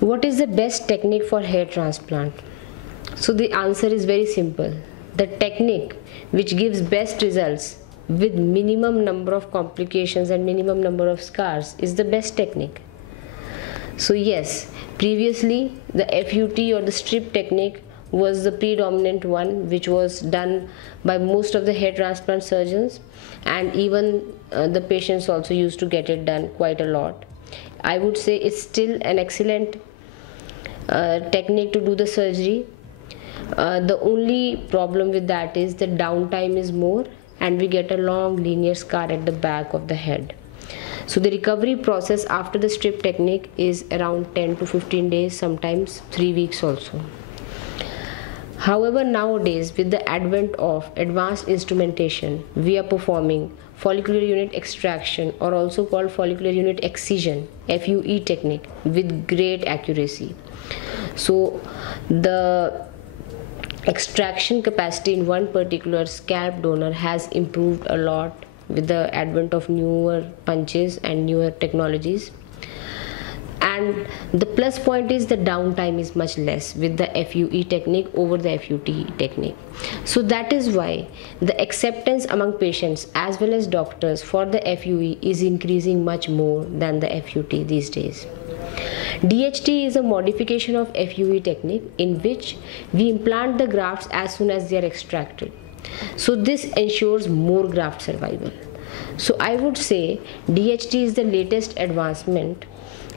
What is the best technique for hair transplant? So the answer is very simple. The technique which gives best results with minimum number of complications and minimum number of scars is the best technique. So yes, previously the FUT or the strip technique was the predominant one which was done by most of the hair transplant surgeons, and even the patients also used to get it done quite a lot. I would say it's still an excellent technique to do the surgery. The only problem with that is the downtime is more and we get a long linear scar at the back of the head. So the recovery process after the strip technique is around 10 to 15 days, sometimes 3 weeks also. However, nowadays with the advent of advanced instrumentation, we are performing follicular unit extraction, or also called follicular unit excision, FUE technique, with great accuracy. So the extraction capacity in one particular scalp donor has improved a lot with the advent of newer punches and newer technologies. And the plus point is the downtime is much less with the FUE technique over the FUT technique. So that is why the acceptance among patients as well as doctors for the FUE is increasing much more than the FUT these days. DHT is a modification of FUE technique in which we implant the grafts as soon as they are extracted. So this ensures more graft survival. So I would say DHT is the latest advancement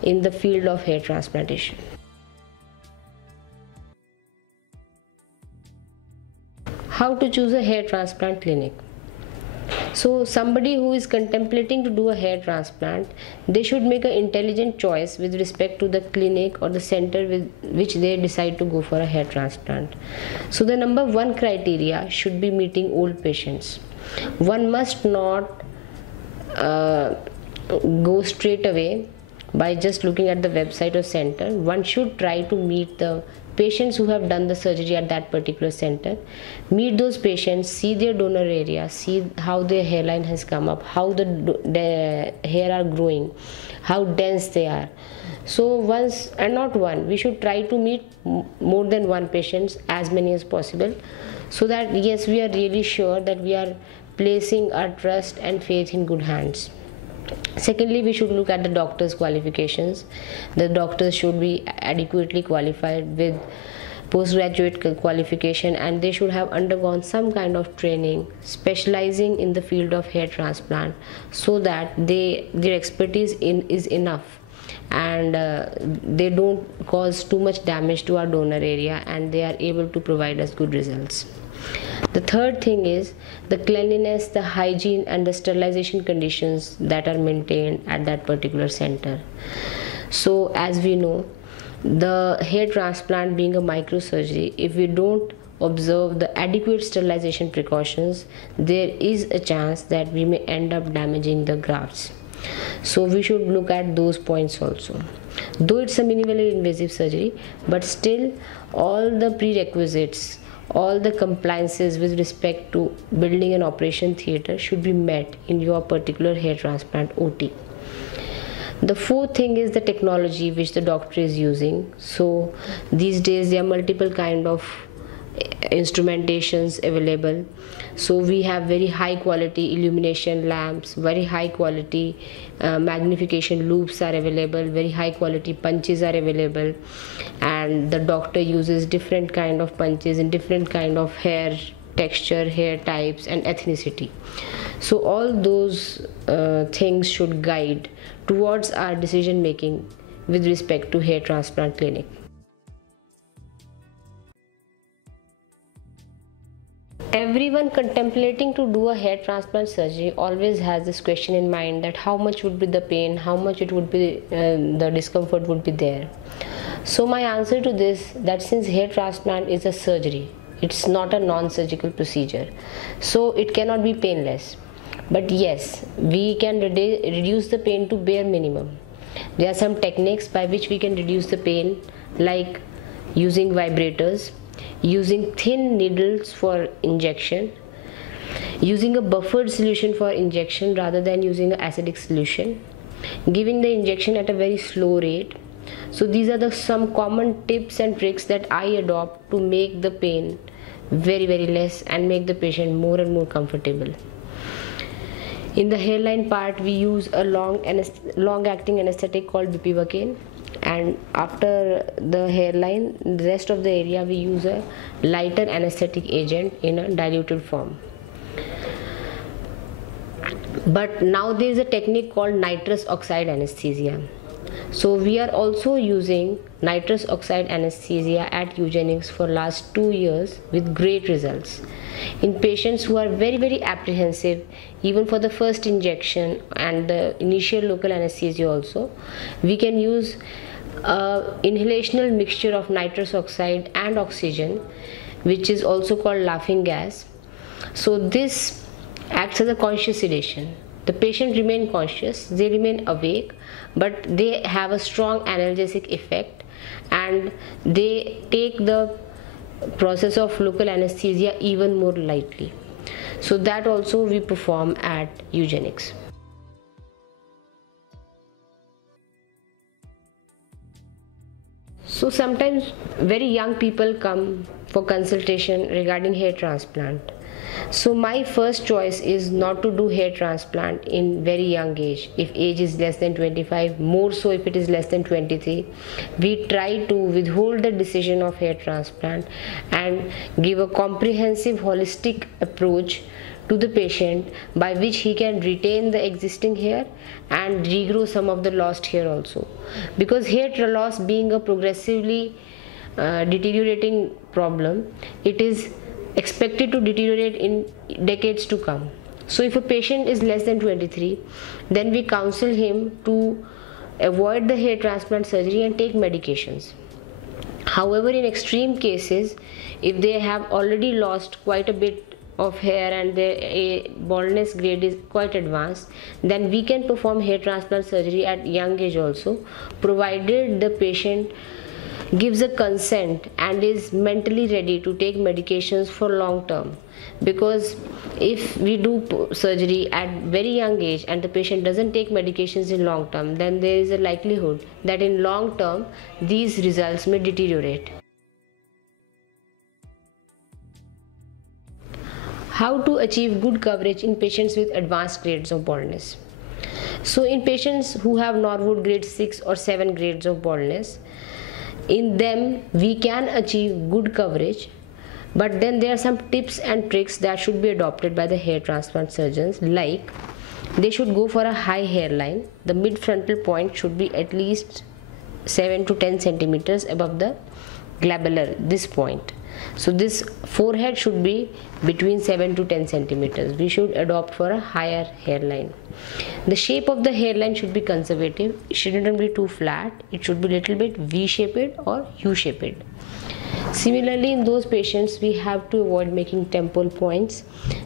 in the field of hair transplantation. How to choose a hair transplant clinic? So somebody who is contemplating to do a hair transplant, they should make an intelligent choice with respect to the clinic or the center with which they decide to go for a hair transplant. So the number one criteria should be meeting old patients. One must not go straight away by just looking at the website or center. One should try to meet the patients who have done the surgery at that particular center, meet those patients, see their donor area, see how their hairline has come up, how the hair are growing, how dense they are. So once, and not one, we should try to meet more than one patient, as many as possible, so that yes, we are really sure that we are placing our trust and faith in good hands. Secondly, we should look at the doctor's qualifications. The doctors should be adequately qualified with postgraduate qualification, and they should have undergone some kind of training specializing in the field of hair transplant, so that their expertise is enough and they don't cause too much damage to our donor area, and they are able to provide us good results. The third thing is the cleanliness, the hygiene and the sterilization conditions that are maintained at that particular center. So as we know, the hair transplant being a microsurgery, if we don't observe the adequate sterilization precautions, there is a chance that we may end up damaging the grafts. So we should look at those points also. Though it's a minimally invasive surgery, but still all the prerequisites, all the compliances with respect to building an operation theater should be met in your particular hair transplant OT. The fourth thing is the technology which the doctor is using. So these days there are multiple kind of instrumentations available. So we have very high quality illumination lamps, very high quality magnification loops are available, very high quality punches are available, and the doctor uses different kind of punches in different kind of hair texture, hair types and ethnicity. So all those things should guide towards our decision making with respect to hair transplant clinic. Everyone contemplating to do a hair transplant surgery always has this question in mind, that how much would be the pain, how much it would be the discomfort would be there. So my answer to this, that since hair transplant is a surgery, it's not a non-surgical procedure, so it cannot be painless. But yes, we can reduce the pain to bare minimum. There are some techniques by which we can reduce the pain, like using vibrators, using thin needles for injection, using a buffered solution for injection rather than using an acidic solution, giving the injection at a very slow rate, So these are the some common tips and tricks that I adopt to make the pain very less and make the patient more and more comfortable. In the hairline part, we use a long acting anesthetic called bupivacaine, and after the hairline, the rest of the area we use a lighter anesthetic agent in a diluted form. But now there is a technique called nitrous oxide anesthesia. So we are also using nitrous oxide anesthesia at Eugenics for last 2 years with great results. In patients who are very apprehensive, even for the first injection and the initial local anesthesia also, we can use inhalational mixture of nitrous oxide and oxygen, which is also called laughing gas. So this acts as a conscious sedation. The patient remain conscious, they remain awake, but they have a strong analgesic effect, and they take the process of local anesthesia even more lightly. So that also we perform at Eugenics. So sometimes very young people come for consultation regarding hair transplant. So my first choice is not to do hair transplant in very young age. If age is less than 25, more so if it is less than 23, we try to withhold the decision of hair transplant and give a comprehensive holistic approach to the patient by which he can retain the existing hair and regrow some of the lost hair also. Because hair loss being a progressively deteriorating problem, it is expected to deteriorate in decades to come. So if a patient is less than 23, then we counsel him to avoid the hair transplant surgery and take medications. However, in extreme cases, if they have already lost quite a bit of hair and their baldness grade is quite advanced, then we can perform hair transplant surgery at young age also, provided the patient gives a consent and is mentally ready to take medications for long term. Because if we do surgery at very young age and the patient doesn't take medications in long term, then there is a likelihood that in long term these results may deteriorate. How to achieve good coverage in patients with advanced grades of baldness? So in patients who have Norwood grade 6 or 7 grades of baldness, in them we can achieve good coverage, but then there are some tips and tricks that should be adopted by the hair transplant surgeons, like they should go for a high hairline. The mid frontal point should be at least 7 to 10 centimeters above the glabellar, this point. So this forehead should be between 7 to 10 centimeters. We should adopt for a higher hairline. The shape of the hairline should be conservative. It shouldn't be too flat. It should be little bit V-shaped or U-shaped. Similarly, in those patients, we have to avoid making temple points,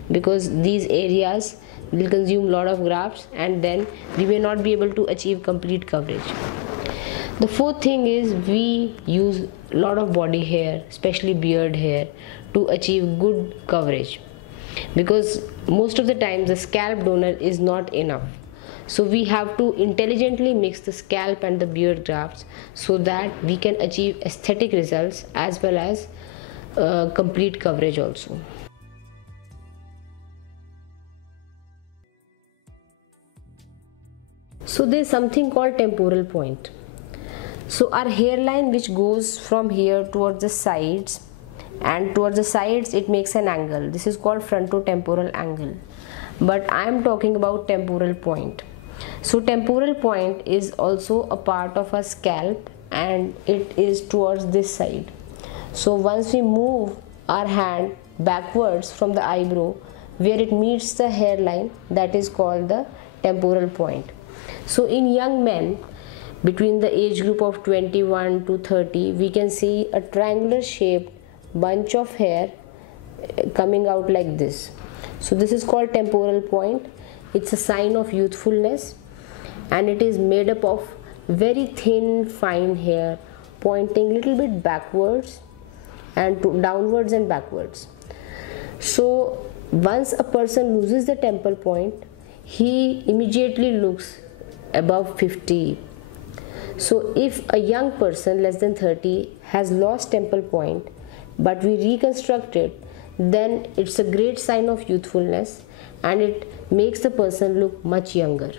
because these areas will consume lot of grafts and then we may not be able to achieve complete coverage. The fourth thing is we use a lot of body hair, especially beard hair, to achieve good coverage, because most of the time the scalp donor is not enough. So we have to intelligently mix the scalp and the beard grafts so that we can achieve aesthetic results as well as complete coverage also. So there is something called temporal point. So our hairline, which goes from here towards the sides, and towards the sides it makes an angle. This is called frontotemporal angle. But I am talking about temporal point. So temporal point is also a part of our scalp and it is towards this side. So once we move our hand backwards from the eyebrow where it meets the hairline, that is called the temporal point. So in young men between the age group of 21 to 30, we can see a triangular shaped bunch of hair coming out like this. So this is called temporal point. It's a sign of youthfulness and it is made up of very thin fine hair pointing little bit backwards and downwards and backwards. So once a person loses the temple point, he immediately looks above 50. So if a young person less than 30 has lost temple point but we reconstruct it, then it's a great sign of youthfulness and it makes the person look much younger.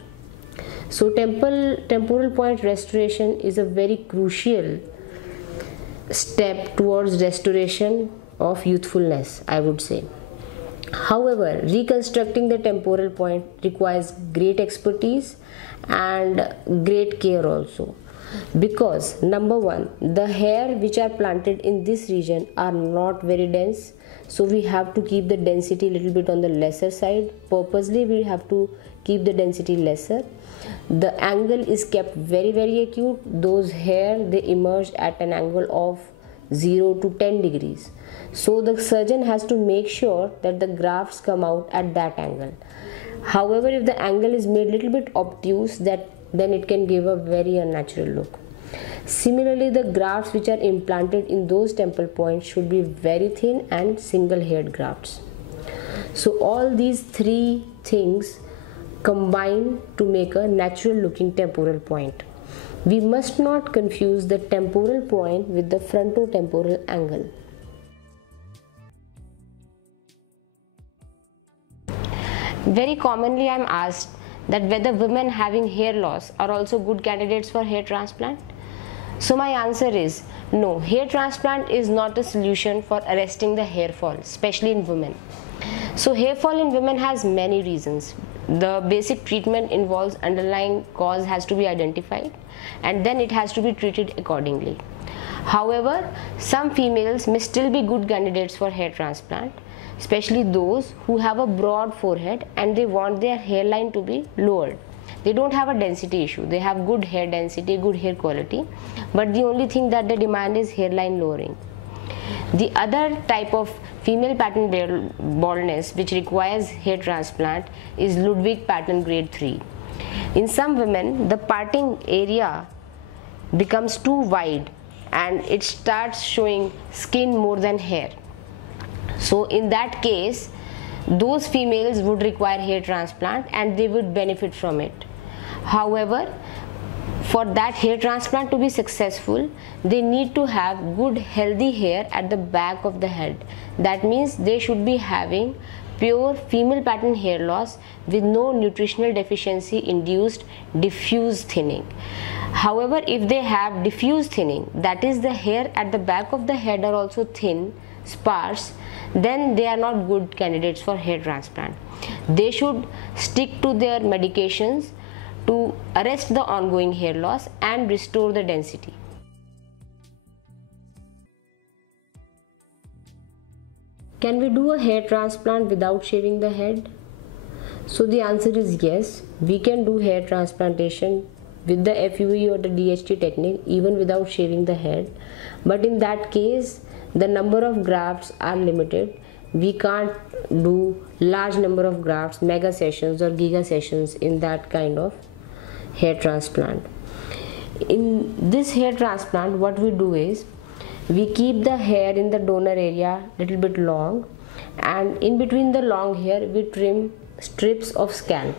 So temporal point restoration is a very crucial step towards restoration of youthfulness, I would say. However, reconstructing the temporal point requires great expertise and great care also, because number one, the hair which are planted in this region are not very dense, so we have to keep the density a little bit on the lesser side. Purposely we have to keep the density lesser. The angle is kept very acute. Those hair, they emerge at an angle of 0 to 10 degrees. So the surgeon has to make sure that the grafts come out at that angle. However, if the angle is made little bit obtuse, then it can give a very unnatural look. Similarly, the grafts which are implanted in those temple points should be very thin and single haired grafts. So all these three things combine to make a natural looking temporal point. We must not confuse the temporal point with the frontotemporal angle. Very commonly I am asked that whether women having hair loss are also good candidates for hair transplant. So my answer is no, hair transplant is not a solution for arresting the hair fall, especially in women. So hair fall in women has many reasons. The basic treatment involves underlying cause has to be identified and then it has to be treated accordingly. However, some females may still be good candidates for hair transplant, especially those who have a broad forehead and they want their hairline to be lowered. They don't have a density issue, they have good hair density, good hair quality, but the only thing that they demand is hairline lowering. The other type of female pattern baldness which requires hair transplant is Ludwig pattern grade 3. In some women, the parting area becomes too wide and it starts showing skin more than hair. So in that case, those females would require hair transplant and they would benefit from it. However, for that hair transplant to be successful, they need to have good healthy hair at the back of the head. That means they should be having pure female pattern hair loss with no nutritional deficiency induced diffuse thinning. However, if they have diffuse thinning, that is the hair at the back of the head are also thin, sparse, then they are not good candidates for hair transplant. They should stick to their medications to arrest the ongoing hair loss and restore the density. Can we do a hair transplant without shaving the head? So the answer is yes, we can do hair transplantation with the FUE or the DHT technique even without shaving the head, but in that case the number of grafts are limited. We can't do large number of grafts, mega sessions or giga sessions in that kind of hair transplant. In this hair transplant, what we do is we keep the hair in the donor area little bit long, and in between the long hair we trim strips of scalp.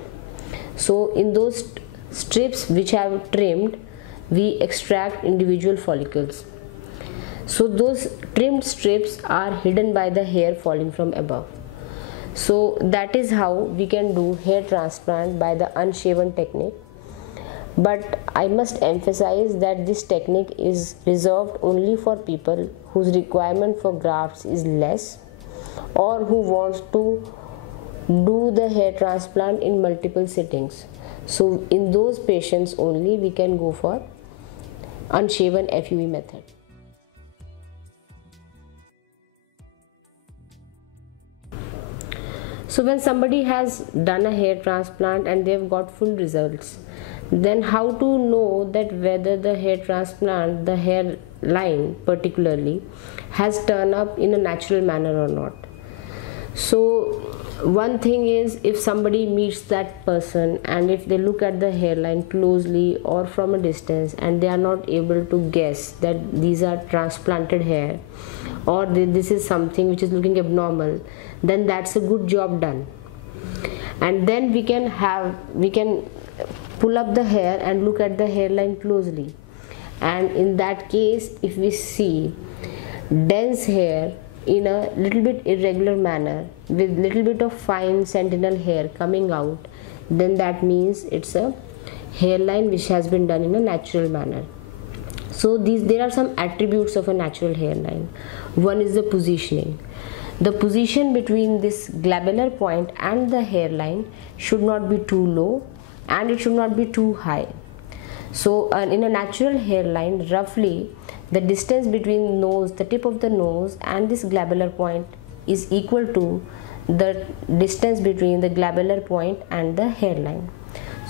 So in those strips which have trimmed, we extract individual follicles. So those trimmed strips are hidden by the hair falling from above. So that is how we can do hair transplant by the unshaven technique. But I must emphasize that this technique is reserved only for people whose requirement for grafts is less or who wants to do the hair transplant in multiple sittings. So in those patients only we can go for unshaven FUE method. So when somebody has done a hair transplant and they've got full results, then how to know that whether the hair transplant, the hairline particularly, has turned up in a natural manner or not? So one thing is, if somebody meets that person and if they look at the hairline closely or from a distance and they are not able to guess that these are transplanted hair or this is something which is looking abnormal, then that's a good job done. And then we can pull up the hair and look at the hairline closely, and in that case if we see dense hair in a little bit irregular manner with little bit of fine sentinel hair coming out, then that means it's a hairline which has been done in a natural manner. So there are some attributes of a natural hairline. One is the positioning. The position between this glabellar point and the hairline should not be too low and it should not be too high. So in a natural hairline, roughly the distance between nose, the tip of the nose and this glabellar point is equal to the distance between the glabellar point and the hairline.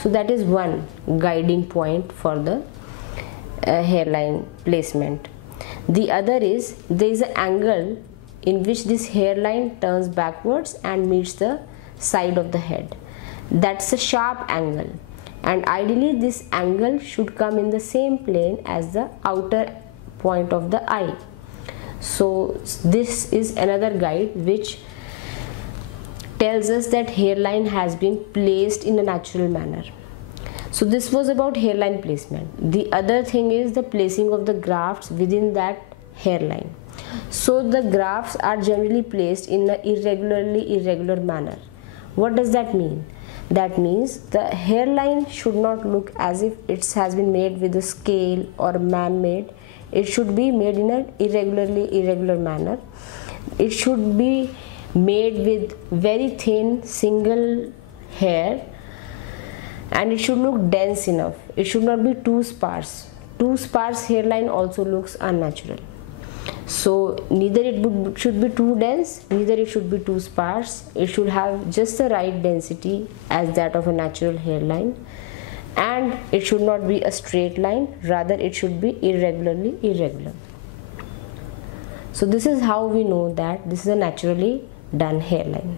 So that is one guiding point for the hairline placement. The other is there is an angle in which this hairline turns backwards and meets the side of the head. That's a sharp angle, and ideally this angle should come in the same plane as the outer point of the eye. So this is another guide which tells us that hairline has been placed in a natural manner. So this was about hairline placement. The other thing is the placing of the grafts within that hairline. So the grafts are generally placed in an irregular manner. What does that mean? That means the hairline should not look as if it has been made with a scale or man-made. It should be made in an irregular manner. It should be made with very thin single hair, and it should look dense enough. It should not be too sparse. Too sparse hairline also looks unnatural. So neither it should be too dense, neither it should be too sparse. It should have just the right density as that of a natural hairline, and it should not be a straight line, rather it should be irregular. So this is how we know that this is a naturally done hairline.